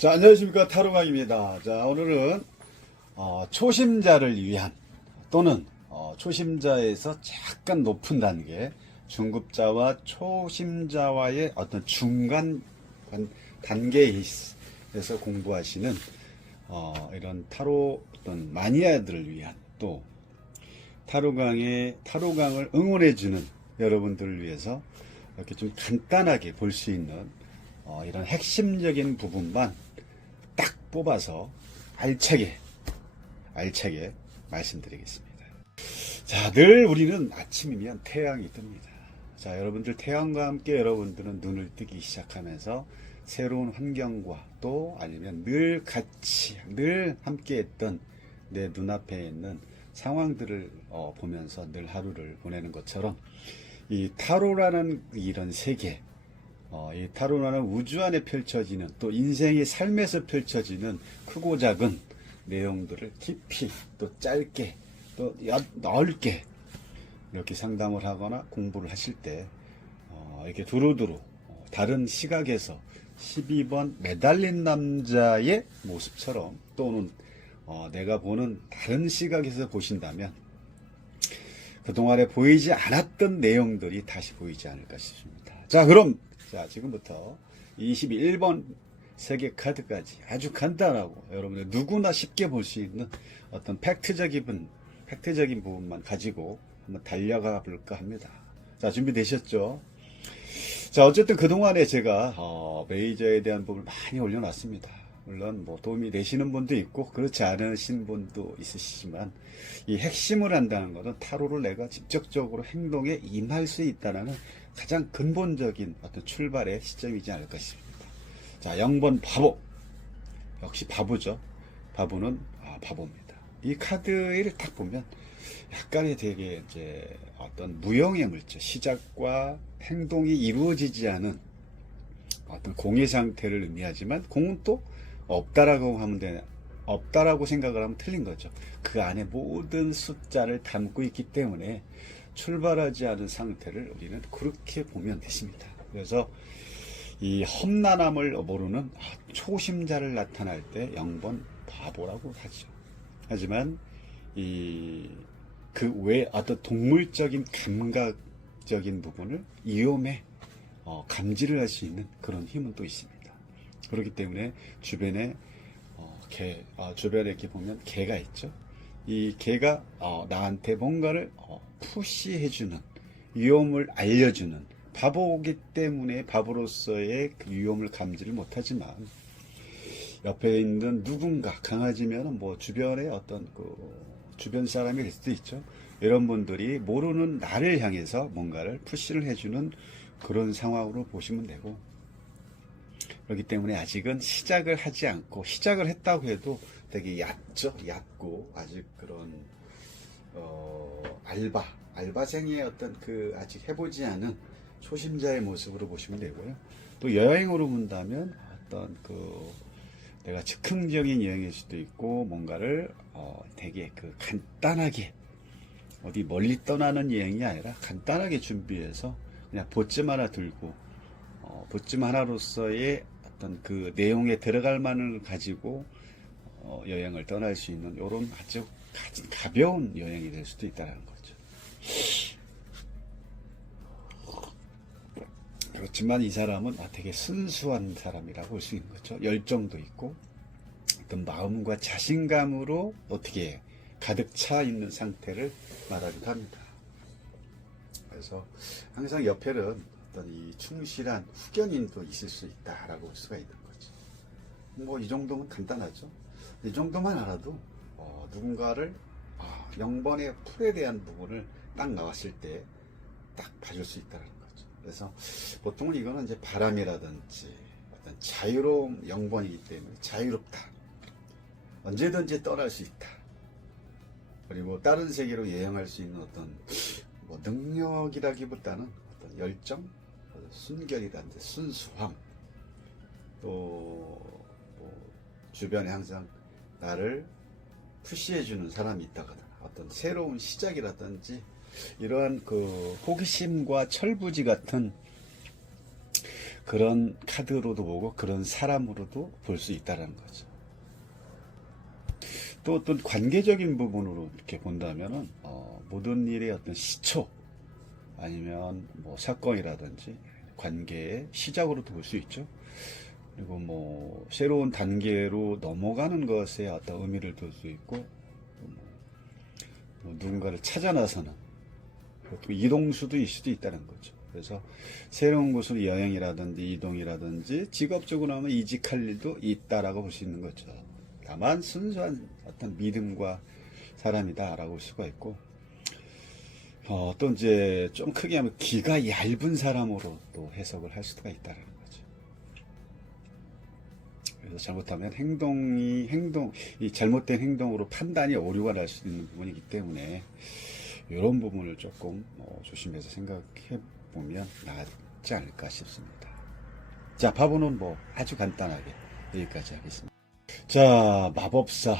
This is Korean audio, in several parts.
자, 안녕하십니까. 타로강입니다. 자, 오늘은 초심자를 위한 또는 초심자에서 약간 높은 단계, 중급자와 초심자와의 어떤 중간 단계에서 공부하시는 이런 타로 어떤 마니아들을 위한, 또 타로강을 응원해주는 여러분들을 위해서 이렇게 좀 간단하게 볼 수 있는 이런 핵심적인 부분만 딱 뽑아서 알차게 말씀드리겠습니다. 자, 늘 우리는 아침이면 태양이 뜹니다. 자, 여러분들 태양과 함께 여러분들은 눈을 뜨기 시작하면서 새로운 환경과 또 아니면 늘 함께 했던 내 눈앞에 있는 상황들을 보면서 늘 하루를 보내는 것처럼 이 타로라는 이런 세계, 이 타로라는 우주 안에 펼쳐지는 또 인생의 삶에서 펼쳐지는 크고 작은 내용들을 깊이 또 짧게 또 넓게 이렇게 상담을 하거나 공부를 하실 때 이렇게 두루두루 다른 시각에서 12번 매달린 남자의 모습처럼 또는 내가 보는 다른 시각에서 보신다면 그동안에 보이지 않았던 내용들이 다시 보이지 않을까 싶습니다. 자, 그럼 지금부터 21번 세계 카드까지 아주 간단하고 여러분들 누구나 쉽게 볼 수 있는 어떤 팩트적인 부분만 가지고 한번 달려가 볼까 합니다. 자, 준비되셨죠? 자, 어쨌든 그동안에 제가 메이저에 대한 부분을 많이 올려놨습니다. 물론 뭐 도움이 되시는 분도 있고 그렇지 않으신 분도 있으시지만 이 핵심을 한다는 것은 타로를 내가 직접적으로 행동에 임할 수 있다는 가장 근본적인 어떤 출발의 시점이지 않을까 싶습니다. 자, 0번 바보. 역시 바보죠. 바보는 바보입니다. 이 카드를 딱 보면 약간의 되게 이제 어떤 무형의 물질, 시작과 행동이 이루어지지 않은 어떤 공의 상태를 의미하지만 공은 또 없다라고 생각을 하면 틀린 거죠. 그 안에 모든 숫자를 담고 있기 때문에 출발하지 않은 상태를 우리는 그렇게 보면 되십니다. 그래서 이 험난함을 모르는 초심자를 나타날 때 0번 바보라고 하죠. 하지만 그 외 어떤 동물적인 감각적인 부분을 위험에 감지를 할 수 있는 그런 힘은 또 있습니다. 그렇기 때문에 주변에 이렇게 보면 개가 있죠. 이 개가 나한테 뭔가를 푸시해주는, 위험을 알려주는, 바보이기 때문에 바보로서의 그 위험을 감지를 못하지만 옆에 있는 누군가, 강아지면 뭐 주변에 어떤 주변 사람이 될 수도 있죠. 이런 분들이 모르는 나를 향해서 뭔가를 푸시를 해주는 그런 상황으로 보시면 되고, 그렇기 때문에 아직은 시작을 하지 않고, 시작을 했다고 해도 되게 얕고 아직 그런 알바생의 어떤 아직 해보지 않은 초심자의 모습으로 보시면 되고요. 또 여행으로 본다면 어떤 내가 즉흥적인 여행일 수도 있고, 뭔가를 되게 간단하게 어디 멀리 떠나는 여행이 아니라 간단하게 준비해서 그냥 보쯤 하나 들고 보쯤 하나로서의 어떤 그 내용에 들어갈 만을 가지고 여행을 떠날 수 있는 이런 아주 가벼운 여행이 될 수도 있다는 거죠. 그렇지만 이 사람은 되게 순수한 사람이라고 볼 수 있는 거죠. 열정도 있고 어떤 마음과 자신감으로 어떻게 가득 차 있는 상태를 말하기도 합니다. 그래서 항상 옆에는 어떤 이 충실한 후견인도 있을 수 있다라고 볼 수가 있는 거죠. 뭐 이 정도면 간단하죠. 이 정도만 알아도 누군가를 0번의 풀에 대한 부분을 딱 나왔을 때 딱 봐줄 수 있다는 거죠. 그래서 보통은 이거는 이제 바람이라든지 어떤 자유로움 0번이기 때문에 자유롭다. 언제든지 떠날 수 있다. 그리고 다른 세계로 여행할 수 있는 어떤 능력이라기보다는 어떤 열정, 순결이라든지 순수함, 또 주변에 항상 나를 푸시해주는 사람이 있다거나 어떤 새로운 시작이라든지 이러한 호기심과 철부지 같은 그런 카드로도 보고 그런 사람으로도 볼 수 있다는 거죠. 또 어떤 관계적인 부분으로 이렇게 본다면은 모든 일의 어떤 시초 아니면 뭐 사건이라든지 관계의 시작으로도 볼 수 있죠. 그리고 뭐 새로운 단계로 넘어가는 것에 어떤 의미를 둘 수 있고, 뭐 누군가를 찾아 나서는 또 이동수도 일 수도 있다는 거죠. 그래서 새로운 곳으로 여행이라든지 이동이라든지 직업적으로 하면 이직할 일도 있다라고 볼 수 있는 거죠. 다만 순수한 어떤 믿음과 사람이다라고 볼 수가 있고, 또 이제 좀 크게 하면 기가 얇은 사람으로 또 해석을 할 수가 있다는 거죠. 그래서 잘못하면 이 잘못된 행동으로 판단이 오류가 날 수 있는 부분이기 때문에 이런 부분을 조금 조심해서 생각해 보면 낫지 않을까 싶습니다. 자, 바보는 뭐 아주 간단하게 여기까지 하겠습니다. 자, 마법사.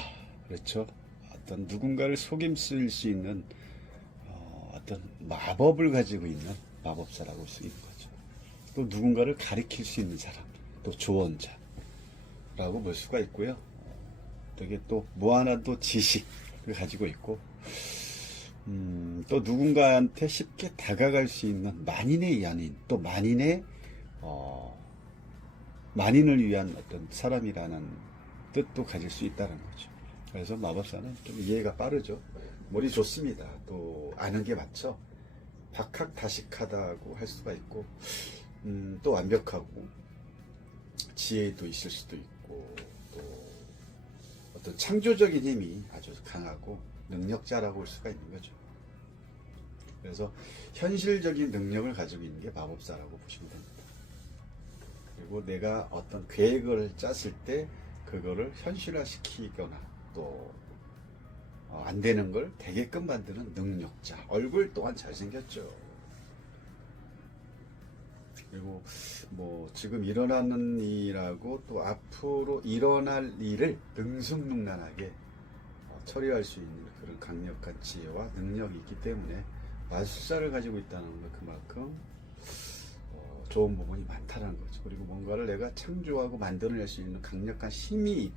그렇죠. 어떤 누군가를 속임수일 수 있는 어떤 마법을 가지고 있는 마법사라고 볼 수 있는 거죠. 또 누군가를 가리킬 수 있는 사람, 또 조언자라고 볼 수가 있고요. 되게 또 무한한 또 지식을 가지고 있고, 또 누군가한테 쉽게 다가갈 수 있는 만인의 연인, 또 만인을 위한 어떤 사람이라는 뜻도 가질 수 있다는 거죠. 그래서 마법사는 좀 이해가 빠르죠. 머리 좋습니다. 또 아는 게 많죠. 박학다식하다고 할 수가 있고, 또 완벽하고 지혜도 있을 수도 있고, 또 어떤 창조적인 힘이 아주 강하고 능력자라고 볼 수가 있는 거죠. 그래서 현실적인 능력을 가지고 있는 게 마법사라고 보시면 됩니다. 그리고 내가 어떤 계획을 짰을 때 그거를 현실화시키거나 또 안 되는 걸 되게끔 만드는 능력자. 얼굴 또한 잘생겼죠. 그리고 뭐 지금 일어나는 일하고 또 앞으로 일어날 일을 능숙능란하게 처리할 수 있는 그런 강력한 지혜와 능력이 있기 때문에 마술사를 가지고 있다는 건 그만큼 좋은 부분이 많다는 거죠. 그리고 뭔가를 내가 창조하고 만들어낼 수 있는 강력한 힘이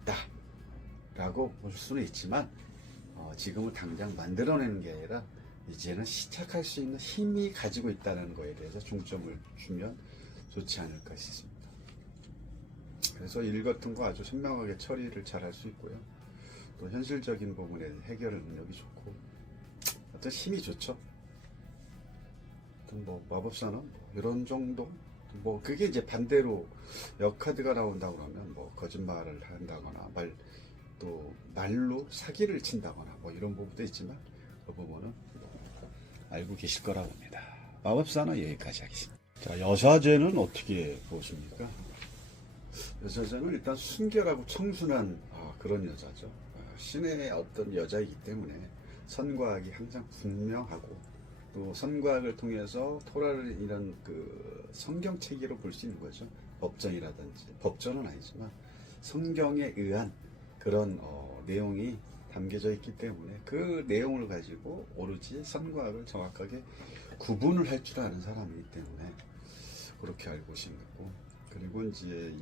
있다라고 볼 수는 있지만, 지금은 당장 만들어내는 게 아니라 이제는 시작할 수 있는 힘이 가지고 있다는 거에 대해서 중점을 주면 좋지 않을까 싶습니다. 그래서 일 같은 거 아주 선명하게 처리를 잘 할 수 있고요. 또 현실적인 부분에 해결 능력이 좋고, 어떤 힘이 좋죠. 뭐 마법사는 이런 정도, 뭐 그게 이제 반대로 역카드가 나온다고 그러면 뭐 거짓말을 한다거나 또 말로 사기를 친다거나 뭐 이런 부분도 있지만, 그 부분은 알고 계실 거라고 봅니다. 마법사는 여기까지 하겠습니다. 자, 여사제는 어떻게 보십니까? 여사제는 일단 순결하고 청순한 그런 여자죠. 신의 어떤 여자이기 때문에 선과학이 항상 분명하고, 또 선과학을 통해서 토라를 이런 그 성경체계로 볼 수 있는 거죠. 법전이라든지, 법전은 아니지만 성경에 의한 그런 내용이 담겨져 있기 때문에 그 내용을 가지고 오로지 선과학을 정확하게 구분을 할 줄 아는 사람이기 때문에 그렇게 알고 계신 거고, 그리고 이제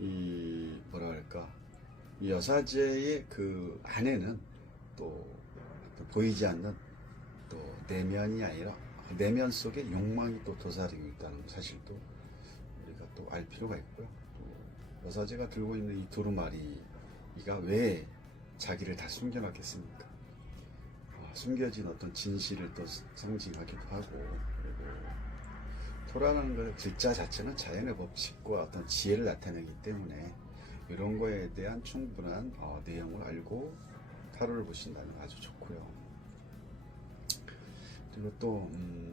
이 뭐랄까, 이 여사제의 그 안에는 또 보이지 않는 또 내면이 아니라 내면 속에 욕망이 또 도사리고 있다는 사실도 우리가 또 알 필요가 있고요. 또 여사제가 들고 있는 이 두루마리가 왜 자기를 다 숨겨놨겠습니까? 숨겨진 어떤 진실을 또 상징하기도 하고, 그리고 토라는 그 글자 자체는 자연의 법칙과 어떤 지혜를 나타내기 때문에 이런 거에 대한 충분한 내용을 알고 타로를 보신다면 아주 좋고요. 그리고 또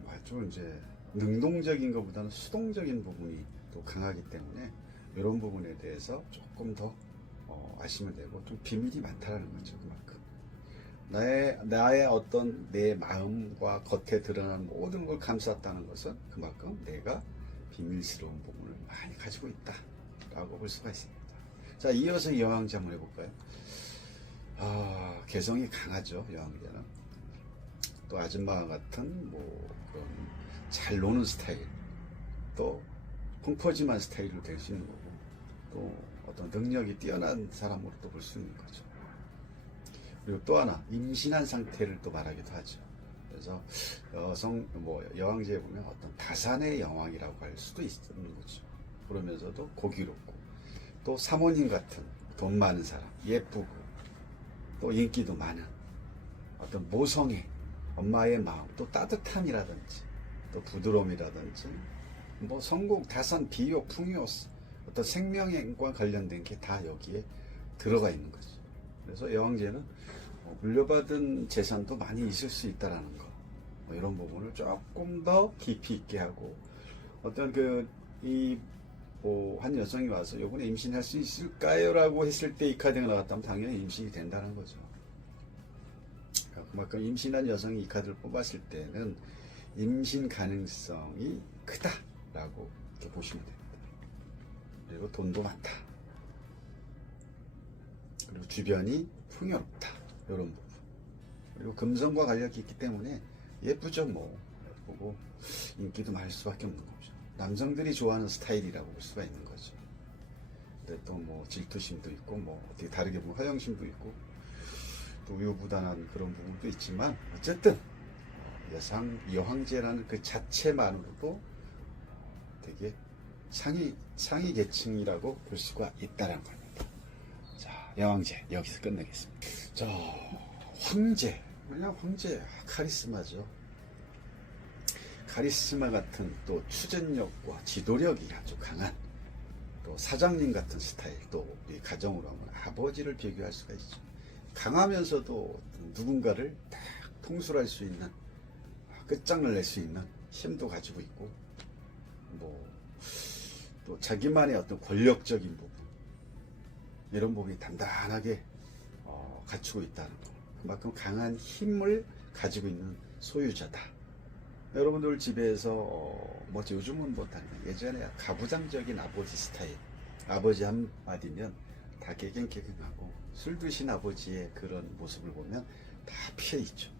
아주 이제 능동적인 것보다는 수동적인 부분이 또 강하기 때문에 이런 부분에 대해서 조금 더 아시면 되고, 좀 비밀이 많다라는 거죠. 그만큼 나의 어떤 내 마음과 겉에 드러나는 모든 걸 감쌌다는 것은 그만큼 내가 비밀스러운 부분을 많이 가지고 있다라고 볼 수가 있습니다. 자, 이어서 여왕제 한번 해볼까요? 개성이 강하죠, 여왕제는. 또 아줌마 같은 뭐 그런 잘 노는 스타일, 또 펑퍼짐한 스타일로 될 수 있는 거고, 또 어떤 능력이 뛰어난 사람으로 또 볼 수 있는 거죠. 그리고 또 하나, 임신한 상태를 또 말하기도 하죠. 그래서 여왕제에 보면 어떤 다산의 여왕이라고 할 수도 있는 거죠. 그러면서도 고기롭고, 또 사모님 같은 돈 많은 사람, 예쁘고, 또 인기도 많은 어떤 모성애, 엄마의 마음, 또 따뜻함이라든지, 또 부드러움이라든지, 뭐 성공, 다산, 비욕, 풍요, 어떤 생명과 관련된 게 다 여기에 들어가 있는 거죠. 그래서 여왕제는 물려받은 재산도 많이 있을 수 있다라는 거, 이런 부분을 조금 더 깊이 있게 하고, 어떤 한 여성이 와서 이번에 임신할 수 있을까요? 라고 했을 때 이 카드가 나왔다면 당연히 임신이 된다는 거죠. 그만큼 임신한 여성이 이 카드를 뽑았을 때는 임신 가능성이 크다라고 이렇게 보시면 됩니다. 그리고 돈도 많다. 그리고 주변이 풍요롭다. 이런 부분. 그리고 금성과 관련이 있기 때문에 예쁘죠, 뭐. 예쁘고 인기도 많을 수밖에 없는 거죠. 남성들이 좋아하는 스타일이라고 볼 수가 있는 거죠. 근데 또 뭐 질투심도 있고, 뭐 어떻게 다르게 보면 허영심도 있고, 또 우유부단한 그런 부분도 있지만, 어쨌든 여왕제라는 그 자체만으로도 되게 상위 계층이라고 볼 수가 있다는 겁니다. 자, 여왕제 여기서 끝내겠습니다. 자, 황제. 그냥 황제 카리스마죠. 카리스마 같은 또 추진력과 지도력이 아주 강한, 또 사장님 같은 스타일, 또 이 가정으로 하면 아버지를 비교할 수가 있죠. 강하면서도 누군가를 딱 통솔할 수 있는, 끝장을 낼 수 있는 힘도 가지고 있고, 또 자기만의 어떤 권력적인 부분, 이런 부분이 단단하게 갖추고 있다는 거. 그만큼 강한 힘을 가지고 있는 소유자다. 여러분들 집에서 요즘은 예전에 가부장적인 아버지 스타일, 아버지 한마디면 다 개갱개갱하고, 술 드신 아버지의 그런 모습을 보면 다 피해 있죠.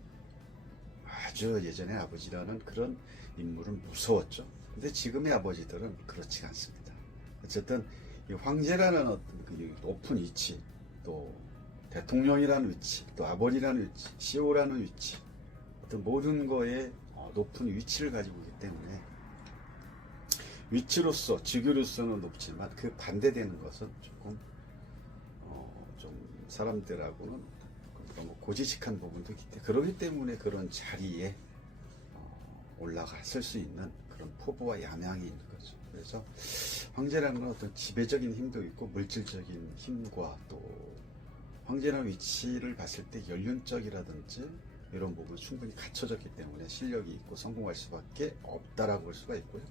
아주 예전에 아버지라는 그런 인물은 무서웠죠. 근데 지금의 아버지들은 그렇지가 않습니다. 어쨌든 이 황제라는 어떤 그 높은 위치, 또 대통령이라는 위치, 또 아버지라는 위치, CEO라는 위치, 어떤 모든 거에 높은 위치를 가지고 있기 때문에, 위치로서, 직위로서는 높지만 그 반대되는 것은 조금 좀 사람들하고는 너무 고지식한 부분도 있기 때문에, 그러기 때문에 그런 자리에 올라갔을 수 있는 그런 포부와 야망이 있는 거죠. 그래서 황제라는 건 어떤 지배적인 힘도 있고, 물질적인 힘과, 또 황제라는 위치를 봤을 때 연륜적이라든지 이런 부분이 충분히 갖춰졌기 때문에 실력이 있고 성공할 수밖에 없다라고 볼 수가 있고요.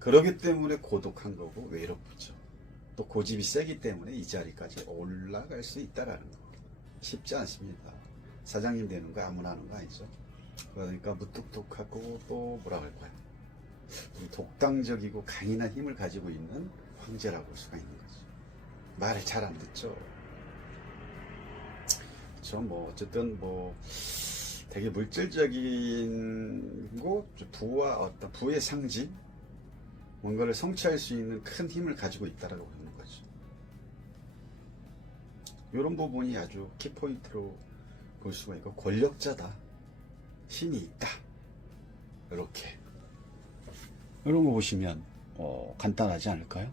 그렇기 때문에 고독한 거고 외롭죠. 또 고집이 세기 때문에 이 자리까지 올라갈 수 있다라는 거. 쉽지 않습니다. 사장님 되는 거 아무나 하는 거 아니죠. 그러니까 무뚝뚝하고, 또 뭐라 할까요? 독당적이고 강인한 힘을 가지고 있는 황제라고 볼 수가 있는 거죠. 말을 잘 안 듣죠. 그렇죠. 어쨌든 되게 물질적인 거, 부의 상징, 뭔가를 성취할 수 있는 큰 힘을 가지고 있다라고 보는 거죠. 이런 부분이 아주 키포인트로 볼 수가 있고, 권력자다, 힘이 있다, 이렇게 이런 거 보시면 간단하지 않을까요?